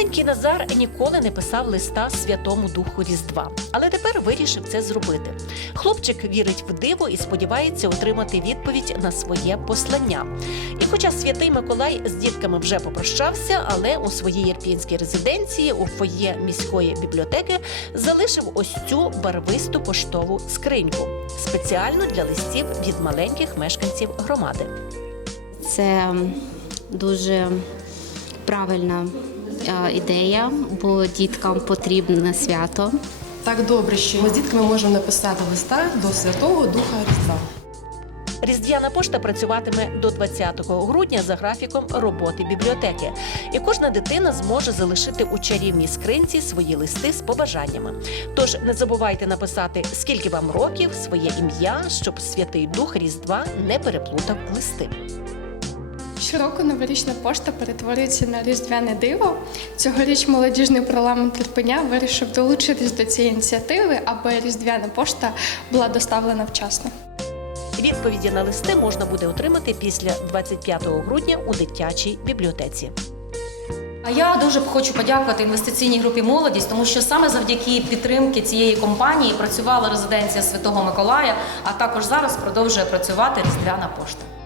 Маленький Назар ніколи не писав листа Святому Духу Різдва, але тепер вирішив це зробити. Хлопчик вірить в диво і сподівається отримати відповідь на своє послання. І хоча святий Миколай з дітками вже попрощався, але у своїй ірпінській резиденції у фоє міської бібліотеки залишив ось цю барвисту поштову скриньку спеціально для листів від маленьких мешканців громади. Це дуже правильна ідея, бо діткам потрібне свято. Так добре, що ми з дітками можемо написати листа до Святого Духа Різдва. Різдвяна пошта працюватиме до 20 грудня за графіком роботи бібліотеки, і кожна дитина зможе залишити у чарівній скринці свої листи з побажаннями. Тож не забувайте написати, скільки вам років, своє ім'я, щоб святий дух Різдва не переплутав листи. Щороку новорічна пошта перетворюється на різдвяне диво. Цьогоріч молодіжний парламент Ірпеня вирішив долучитись до цієї ініціативи, аби різдвяна пошта була доставлена вчасно. Відповіді на листи можна буде отримати після 25 грудня у дитячій бібліотеці. А я дуже б хочу подякувати інвестиційній групі Молодість, тому що саме завдяки підтримки цієї компанії працювала резиденція Святого Миколая, а також зараз продовжує працювати Різдвяна пошта.